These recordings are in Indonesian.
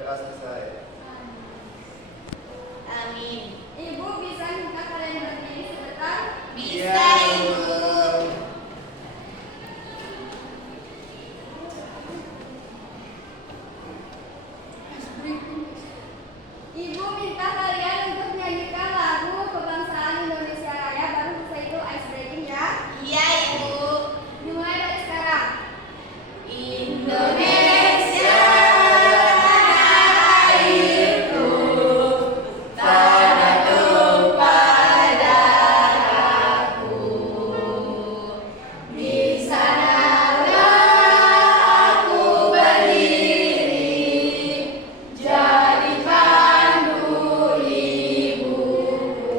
Doa selesai. Amin. Ibu bisa minta kalian berdiri sebentar? Bisa, Ibu. Ibu minta kalian untuk menyanyikan lagu kebangsaan Indonesia Raya, baru setelah itu ice breaking ya. Iya, Ibu. Dimulai dari sekarang. Indonesia airku, tanah tumpah darahku. Di sanalah aku berdiri, jadi pandu ibuku.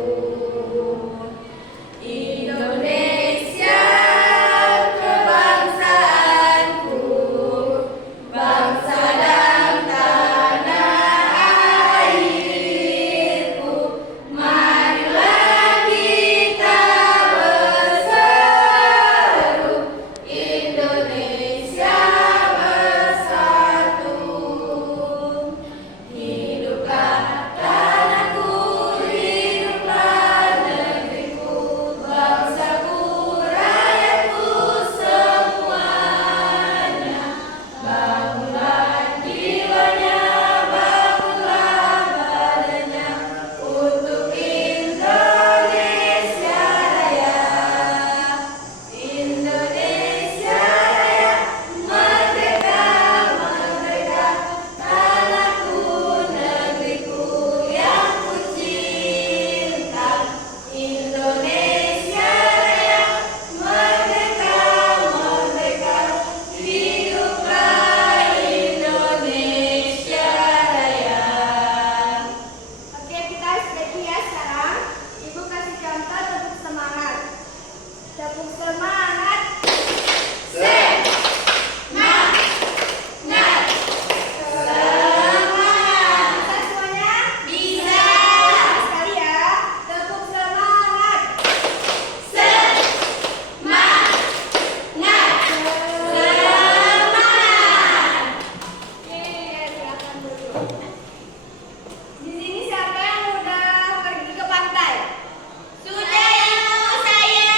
Indonesia kebangsaanku, bangsa dan tanah airku. Marilah kita berseru, Indonesia bersatu. Hiduplah tanahku, hiduplah negeriku, bangsaku, rakyatku semuanya. Bangunlah jiwanya, bangunlah badannya, untuk Indonesia Raya. Indonesia Raya, merdeka, merdeka, tanahku, negeriku yang ku cinta. Indonesia Raya, merdeka, merdeka, hiduplah Indonesia Raya. Oke, kita ice breaking ya sekarang. Ibu kasih contoh tepuk semangat. Tepuk semangat. Semangat, Semangat. Bisa semuanya? bisa. Sekali ya. Tepuk semangat. Semangat, semangat. Oke, silakan dulu. Di sini siapa yang udah pergi ke pantai? Sudah, Ibu, saya.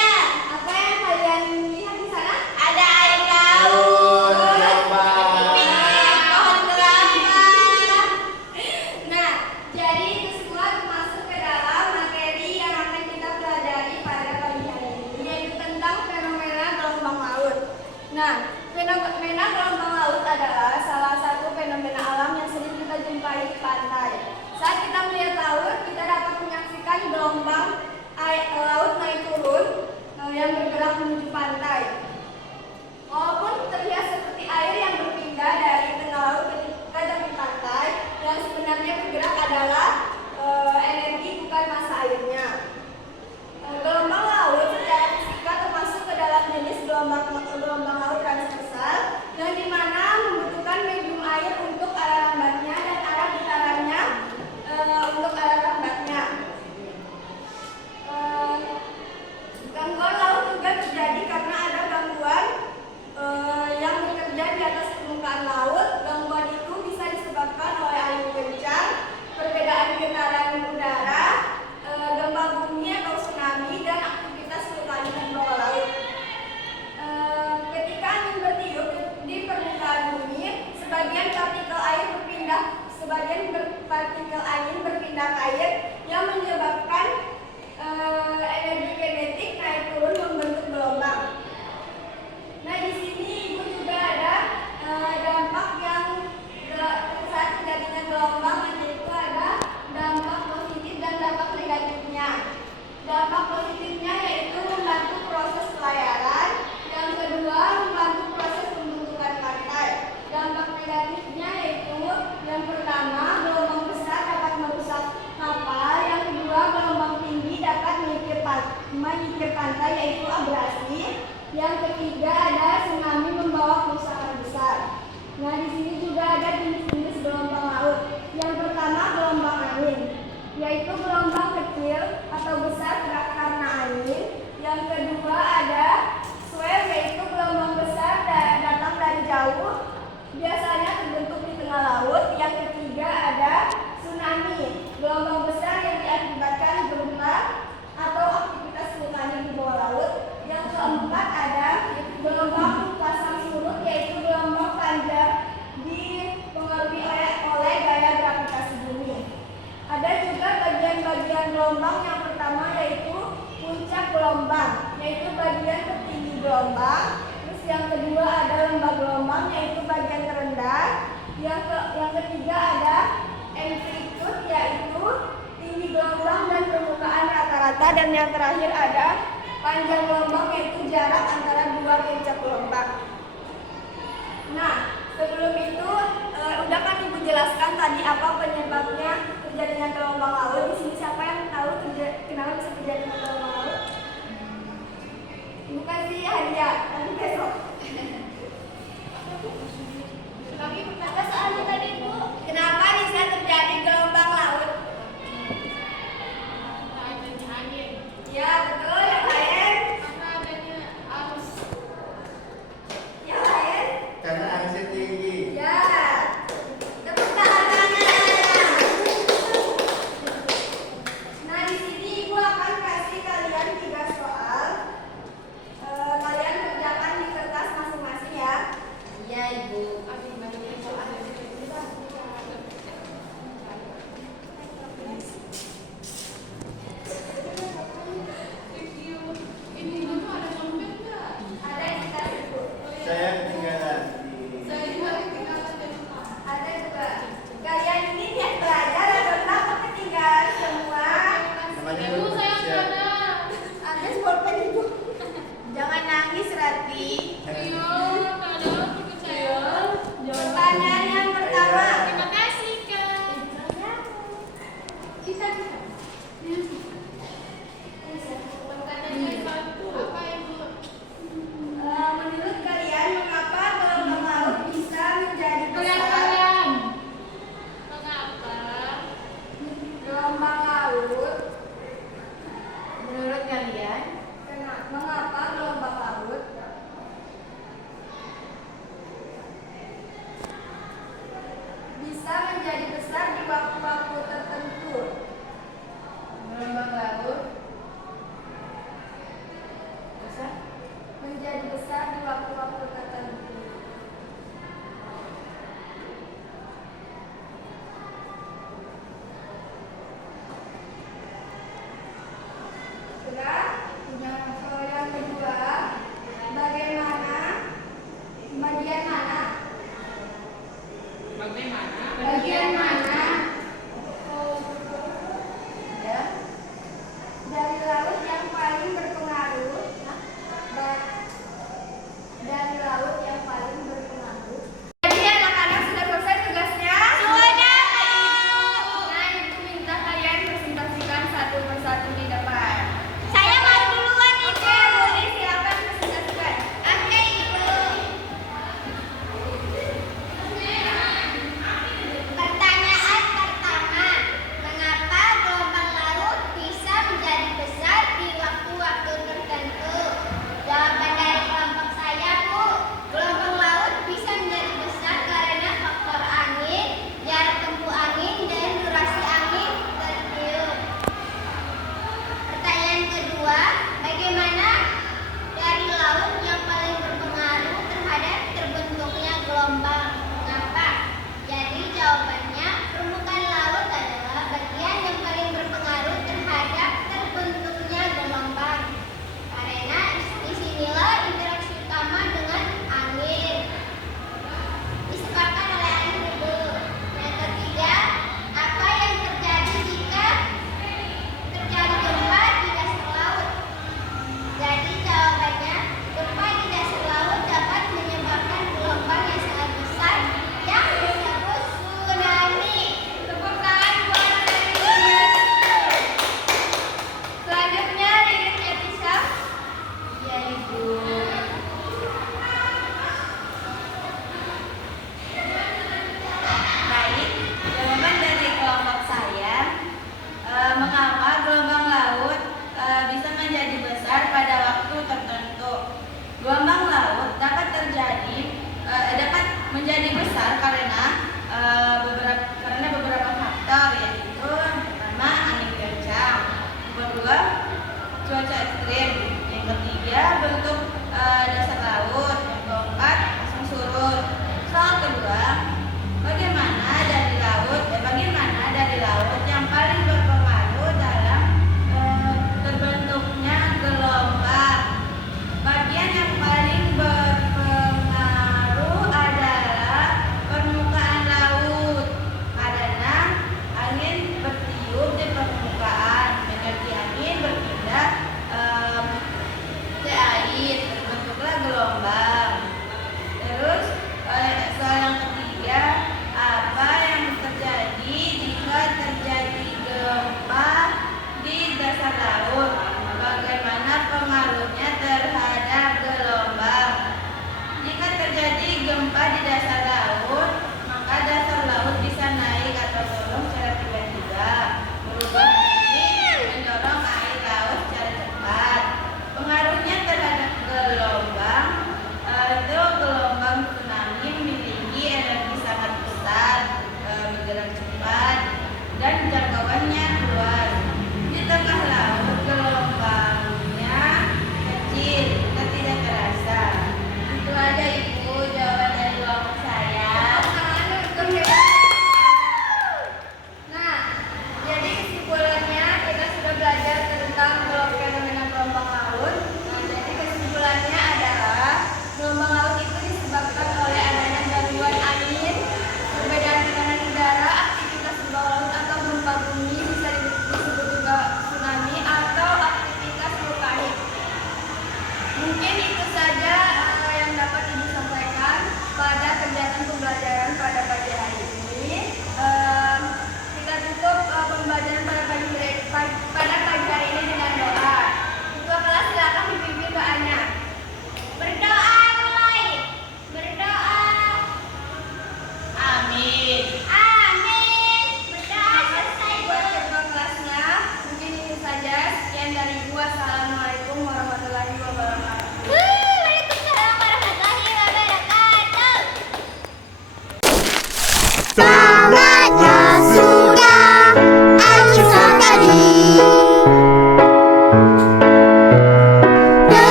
Apa yang kalian lihat di sana? Ada air laut, Kelapa. pohon kelapa. Nah, jadi itu semua masuk ke dalam materi yang akan kita pelajari pada pagi hari ini, yaitu tentang fenomena gelombang laut. Nah, fenomena gelombang laut adalah salah satu fenomena alam yang sering kita jumpai gelombang. Terus yang kedua ada lembah gelombang yaitu bagian terendah. Yang ketiga ada amplitude yaitu tinggi gelombang dan permukaan rata-rata, dan yang terakhir ada panjang gelombang yaitu jarak antara dua puncak gelombang. Nah, sebelum itu udah kan Ibu jelaskan tadi apa penyebabnya terjadinya gelombang laut. Di sini siapa yang tahu kenapa bisa terjadinya gelombang laut? Ibu kasih hadiah nanti besok. Kami ada soalnya tadi.